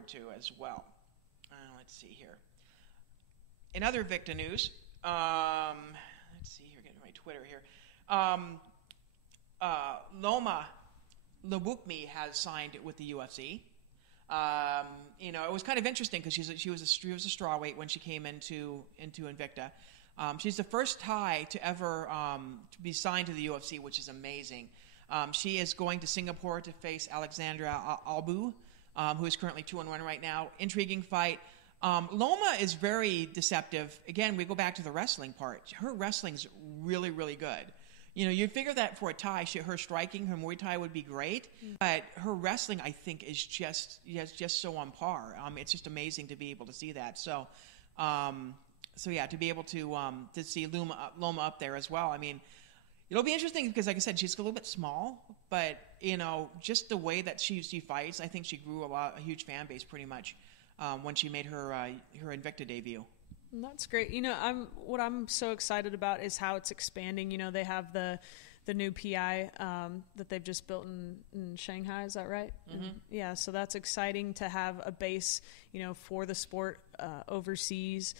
forward to as well. Let's see here. In other Invicta news, let's see here, getting my Twitter here. Loma Lobukmi has signed with the UFC. It was kind of interesting because she was a strawweight when she came into Invicta. She's the first Thai to ever to be signed to the UFC, which is amazing. She is going to Singapore to face Alexandra Albu, who is currently 2-1 right now. Intriguing fight. Loma is very deceptive. Again, we go back to the wrestling part. Her wrestling's really, really good. You'd figure that for a Thai, her striking, her Muay Thai would be great, but her wrestling, I think, is just so on par. It's just amazing to be able to see that. So yeah, to be able to see Loma up there as well. I mean, it'll be interesting because, like I said, she's a little bit small, but just the way that she fights, I think she grew a huge fan base pretty much when she made her Invicta debut. That's great. What I'm so excited about is how it's expanding. They have the new PI that they've just built in Shanghai. Is that right? Mm-hmm. Yeah. So that's exciting to have a base, for the sport overseas,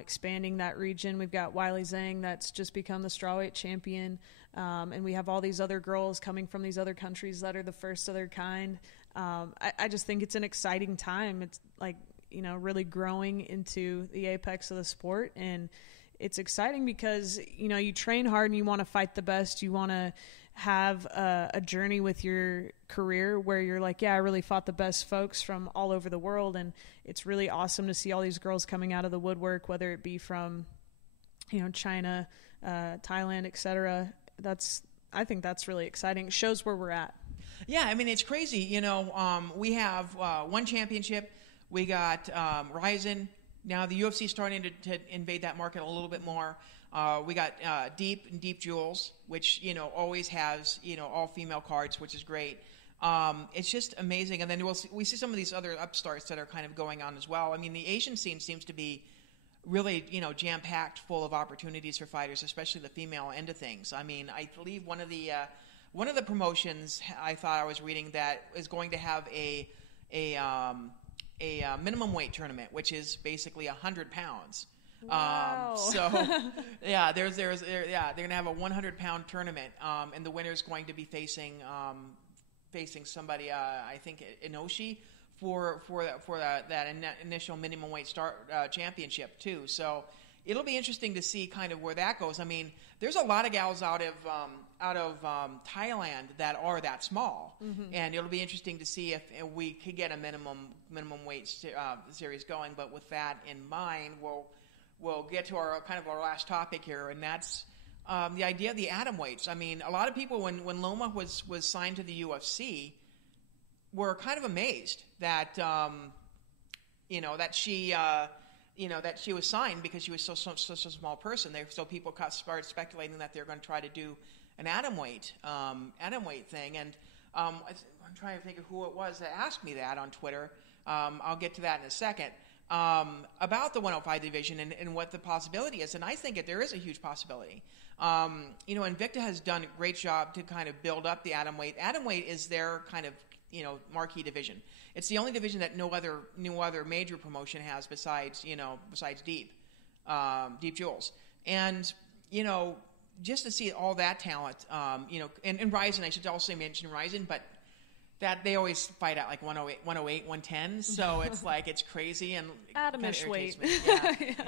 expanding that region. We've got Wiley Zhang that's just become the strawweight champion. And we have all these other girls coming from these other countries that are the first of their kind. I just think it's an exciting time. It's like, really growing into the apex of the sport. And it's exciting because, you train hard and you want to fight the best. You want to have a journey with your career where you're like, yeah, I really fought the best folks from all over the world. And it's really awesome to see all these girls coming out of the woodwork, whether it be from, China, Thailand, etc. I think that's really exciting. It shows where we're at. Yeah, I mean, it's crazy. We have one championship. We got Ryzen. Now the UFC is starting to invade that market a little bit more. We got Deep Jewels, which always has all female cards, which is great. It's just amazing. And then we see some of these other upstarts that are kind of going on as well. I mean, the Asian scene seems to be really jam packed, full of opportunities for fighters, especially the female end of things. I mean, I believe one of the promotions I thought I was reading that is going to have a minimum weight tournament, which is basically 100 pounds. Wow. Yeah, they're gonna have a 100-pound tournament, and the winner is going to be facing somebody, I think Inoshi, for that initial minimum weight championship too. So it'll be interesting to see kind of where that goes. I mean, there's a lot of gals out of Thailand that are that small, mm-hmm. and it'll be interesting to see if we could get a minimum weight series going. But with that in mind, we'll get to our last topic here, and that's the idea of the atom weights. I mean, a lot of people when Loma was signed to the UFC were kind of amazed that that she was signed because she was such a small person. So people started speculating that they're going to try to do an atom weight thing. And I'm trying to think of who it was that asked me that on Twitter. I'll get to that in a second. About the 105 division and what the possibility is. And I think there is a huge possibility. Invicta has done a great job to kind of build up the atom weight. Atom weight is their kind of marquee division. It's the only division that no other major promotion has besides Deep Jewels. And just to see all that talent, and Ryzen, I should also mention Ryzen, but that they always fight at like 108, 110, so it's like it's crazy and atomish weight.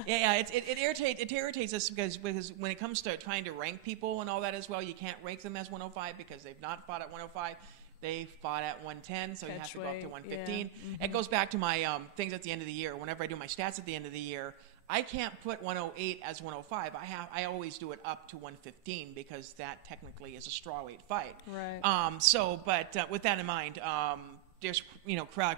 Yeah. It irritates us because when it comes to trying to rank people and all that as well, you can't rank them as 105 because they've not fought at 105. They fought at 110, so you have to go up to 115. Yeah. Mm-hmm. It goes back to my things at the end of the year. Whenever I do my stats at the end of the year, I can't put 108 as 105. I always do it up to 115 because that technically is a strawweight fight. Right. But with that in mind, there's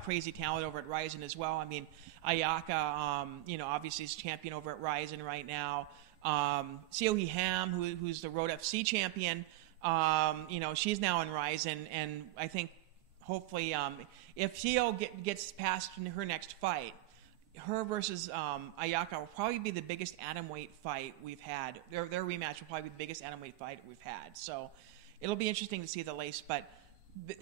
crazy talent over at Ryzen as well. I mean, Ayaka, obviously is champion over at Ryzen right now. Seohee Ham, who's the Road FC champion. She's now in Ryzen, and I think hopefully if Seo gets past her next fight, her versus Ayaka will probably be the biggest atomweight fight we've had. Their rematch will probably be the biggest atomweight fight we've had. So it'll be interesting to see the lace. But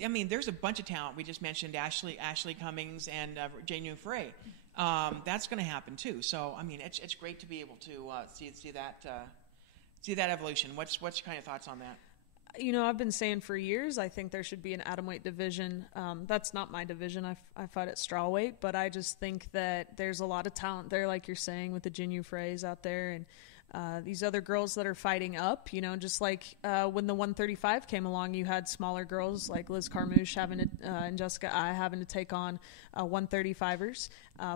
I mean, there's a bunch of talent. We just mentioned Ashley Cummings and Janu Frey. That's going to happen too. So, I mean, it's great to be able to see that evolution. What's your kind of thoughts on that? You know, I've been saying for years, I think there should be an atomweight division. That's not my division. I fight at strawweight, but I just think that there's a lot of talent there, like you're saying, with the Jinu Freys out there, and these other girls that are fighting up, you know, just like when the 135 came along, you had smaller girls like Liz Carmouche and Jessica I having to take on 135ers.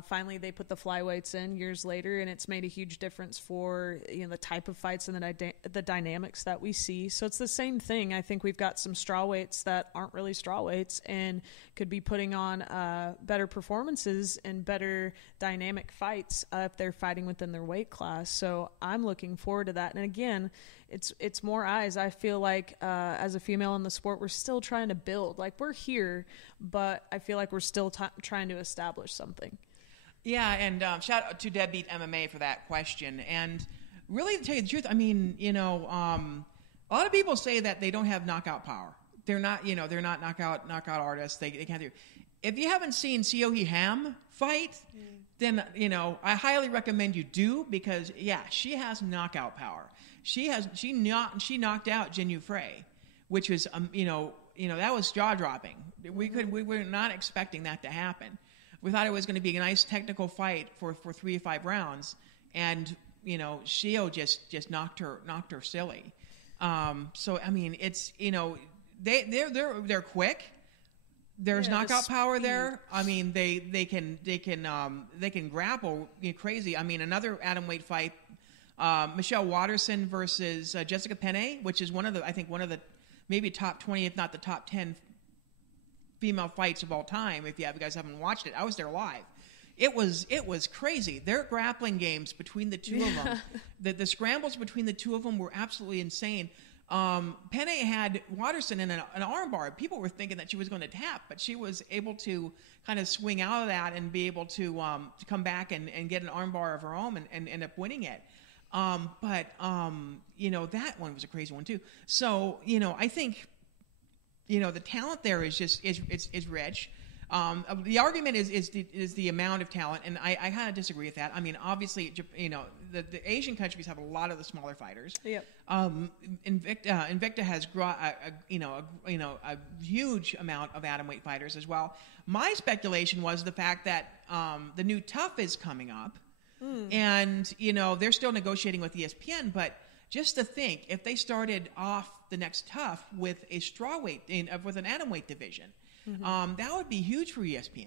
Finally, they put the flyweights in years later, and it's made a huge difference for, you know, the type of fights and the dynamics that we see. So it's the same thing. I think we've got some strawweights that aren't really strawweights and could be putting on better performances and better dynamic fights if they're fighting within their weight class. So I'm looking forward to that. And again, it's more eyes. I feel like as a female in the sport, we're still trying to build. Like, we're here, but I feel like we're still trying to establish something. Yeah, and shout out to Deadbeat MMA for that question. And really, to tell you the truth, I mean, you know, a lot of people say that they don't have knockout power. They're not knockout artists. They can't do. If you haven't seen Seohee Ham fight, then, you know, I highly recommend you do, because she has knockout power. She knocked out Jinu Frey, which was that was jaw dropping. We were not expecting that to happen. We thought it was going to be a nice technical fight for 3 to 5 rounds, and, you know, Shio just knocked her silly. So I mean, it's, you know, they're quick. There's knockout power there. I mean, they can grapple crazy. I mean, another atomweight fight, Michelle Watterson versus Jessica Penne, which is one of the maybe top 20, if not the top 10 female fights of all time. If you guys haven't watched it, I was there live. It was crazy. Their grappling games between the two of them, the scrambles between the two of them were absolutely insane. Penne had Watterson in an armbar. People were thinking that she was going to tap, but she was able to kind of swing out of that and be able to come back and get an armbar of her own and end up winning it. But you know, that one was a crazy one too. So, you know, I think, you know, the talent there is just is rich. The argument is the amount of talent, and I kind of disagree with that. I mean, obviously, you know, the Asian countries have a lot of the smaller fighters. Yep. Invicta has brought a huge amount of atomweight fighters as well. My speculation was the fact that the new Tough is coming up, and, you know, they're still negotiating with ESPN, but just to think, if they started off the next Tough with a strawweight with an atomweight division. That would be huge for ESPN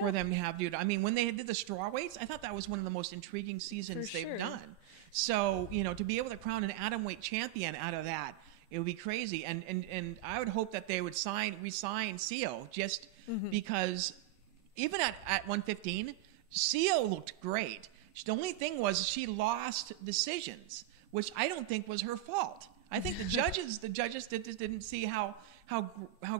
for them to have. Dude, I mean, when they did the strawweights, I thought that was one of the most intriguing seasons they've done. So, you know, to be able to crown an atomweight champion out of that, it would be crazy. And I would hope that they would re-sign Seo, just because even at 115, Seo looked great. The only thing was she lost decisions, which I don't think was her fault. I think the judges didn't see how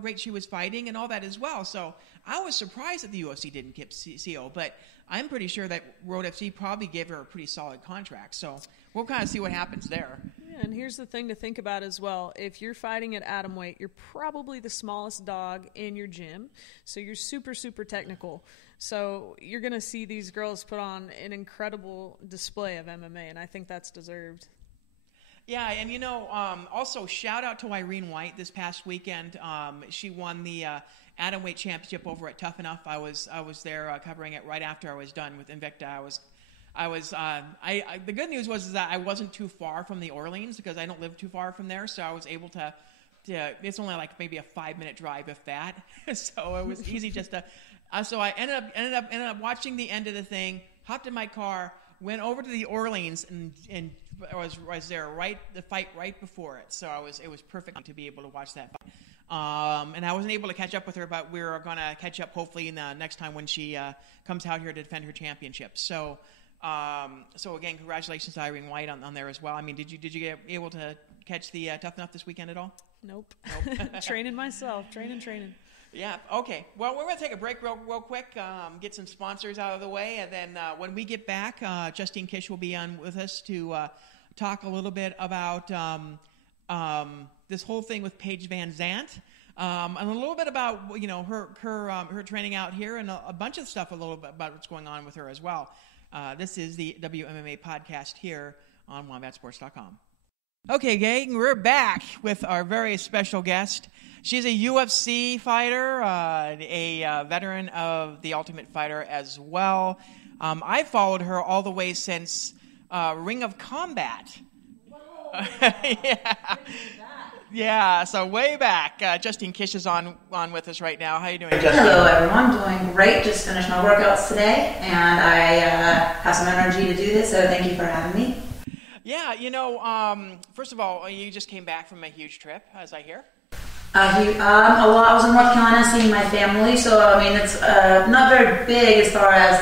great she was fighting and all that as well. So I was surprised that the UFC didn't keep Seo, but I'm pretty sure that Road FC probably gave her a pretty solid contract. So we'll kind of see what happens there. Yeah, and here's the thing to think about as well. If you're fighting at atomweight, you're probably the smallest dog in your gym, so you're super, super technical. So you're going to see these girls put on an incredible display of MMA, and I think that's deserved. Yeah, and, you know, also shout out to Irene White this past weekend. She won the atomweight championship over at Tough Enough. I was there covering it right after I was done with Invicta. The good news was that I wasn't too far from the Orleans, because I don't live too far from there, so I was able to it's only like maybe a 5-minute drive, if that. So it was easy just to. So I ended up watching the end of the thing, hopped in my car, went over to the Orleans, and was there the fight right before it. So it was perfect to be able to watch that fight. And I wasn't able to catch up with her, but we're going to catch up hopefully in the next time when she comes out here to defend her championship. So again, congratulations to Irene White on there as well. I mean, did you get able to catch the Tough Enough this weekend at all? Nope. Training myself. Training. Yeah. Okay. Well, we're going to take a break real quick, get some sponsors out of the way, and then when we get back, Justine Kish will be on with us to talk a little bit about this whole thing with Paige VanZandt. And a little bit about her training out here, and a bunch of stuff a little bit about what's going on with her as well. This is the WMMA podcast here on WombatSports.com. Okay, gang, we're back with our very special guest. She's a UFC fighter, a veteran of The Ultimate Fighter as well. I followed her all the way since Ring of Combat. Yeah, so way back. Justine Kish is on with us right now. How are you doing, Justine? Hello, everyone. Doing great. Just finished my workouts today, and I have some energy to do this, so thank you for having me. Yeah, first of all, you just came back from a huge trip, as I hear. I was in North Carolina seeing my family, so I mean it's not very big as far as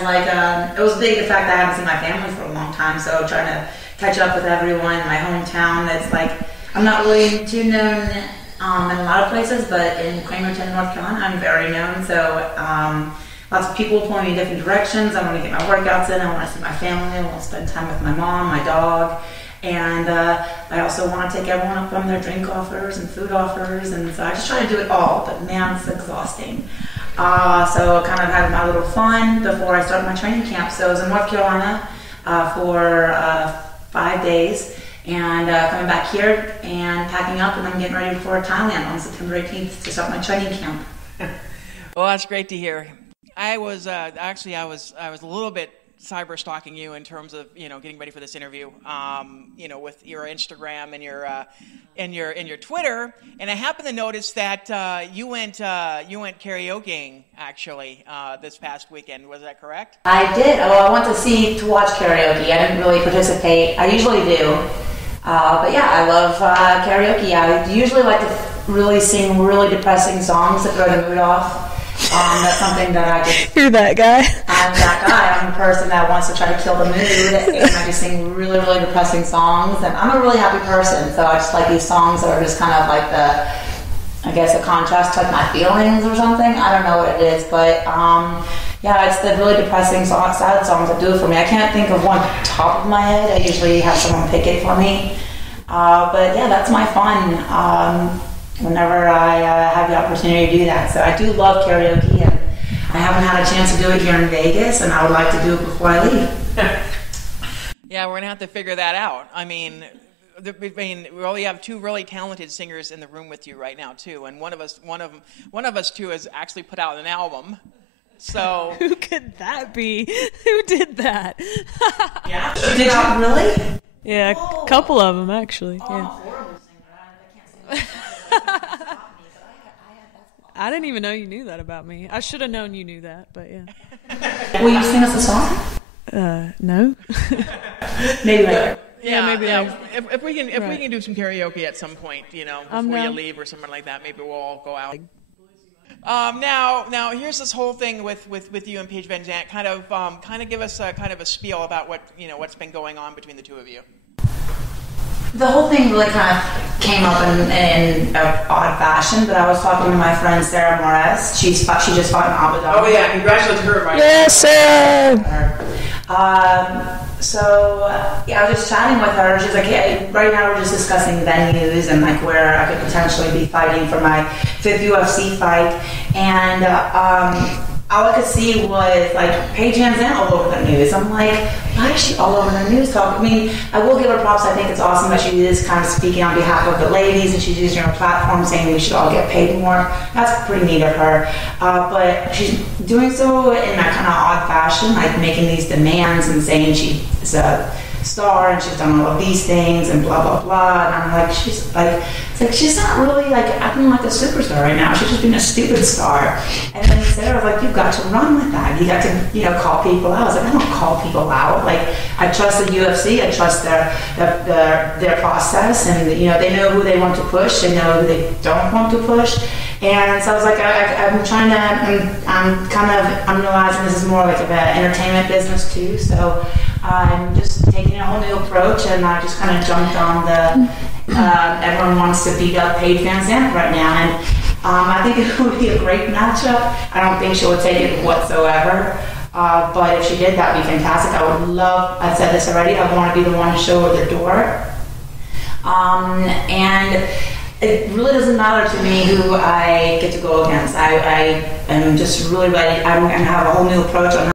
it was big the fact that I haven't seen my family for a long time, so trying to catch up with everyone in my hometown. It's like I'm not really too known in a lot of places, but in Cramerton, North Carolina, I'm very known. So lots of people pulling me in different directions. I want to get my workouts in. I want to see my family. I want to spend time with my mom, my dog. And I also want to take everyone up on their drink offers and food offers. And so I just try to do it all, but man, it's exhausting. So I kind of had my little fun before I started my training camp. So I was in North Carolina for 5 days. And coming back here and packing up, and I'm getting ready for Thailand on September 18th to start my training camp. Well, that's great to hear. I was a little bit cyber stalking you in terms of getting ready for this interview. With your Instagram and your Twitter, and I happened to notice that you went karaokeing actually this past weekend. Was that correct? I did. Well, I went to watch karaoke. I didn't really participate. I usually do. But yeah, I love karaoke. I usually like to really sing really depressing songs to throw the mood off. That's something that I just... You're that guy. I'm that guy. I'm the person that wants to try to kill the mood, and I just sing really, really depressing songs. And I'm a really happy person, so I just like these songs that are just kind of like a contrast to like my feelings or something. I don't know what it is, but yeah, it's the really depressing sad songs that do it for me. I can't think of one top of my head. I usually have someone pick it for me. But yeah, that's my fun whenever I have the opportunity to do that. So I do love karaoke, and I haven't had a chance to do it here in Vegas, and I would like to do it before I leave. Yeah, we're going to have to figure that out. I mean, we only have two really talented singers in the room with you right now, too, and one of us two has actually put out an album. So who could that be? Who did that? Yeah, did you really? Yeah, a couple of them actually. Oh, yeah. I'm a horrible singer. I can't sing. I didn't even know you knew that about me. I should have known you knew that, but yeah. Will you sing us a song? No. Maybe later. Yeah, maybe later. If we can do some karaoke at some point, before you leave or something like that, maybe we'll all go out. Now here's this whole thing with you and Paige VanZandt. Kind of give us kind of a spiel about what's been going on between the two of you. The whole thing really kind of came up in an odd fashion, but I was talking to my friend Sarah Moretz. She just fought in Abu Dhabi. Oh yeah, congratulations to her, right? Yes, Sarah! I was just chatting with her. She's like, "Hey, right now we're just discussing venues and like where I could potentially be fighting for my 5th UFC fight." And all I could see was like Paige VanZandt all over the news. I'm like, why is she all over the news talking? I mean, I will give her props. I think it's awesome that she is kind of speaking on behalf of the ladies, and she's using her platform saying we should all get paid more. That's pretty neat of her. But she's doing so in that kind of odd fashion, like making these demands and saying she's a star and she's done all of these things and blah blah blah. And I'm like, she's not really like acting like a superstar right now. She's just being a stupid star. And then Sarah was like, you've got to run with that. You got to call people out. I was like, I don't call people out. Like, I trust the UFC. I trust their process, and they know who they want to push. They know who they don't want to push. And so I was like, I'm realizing this is more like an entertainment business too. So I'm just taking a whole new approach, and I just kind of jumped on the everyone wants to beat up Paige VanZandt right now, and I think it would be a great matchup. I don't think she would take it whatsoever, but if she did, that would be fantastic. I would love, I've said this already, I want to be the one to show her the door. And it really doesn't matter to me who I get to go against. I am just really ready. I'm going to have a whole new approach on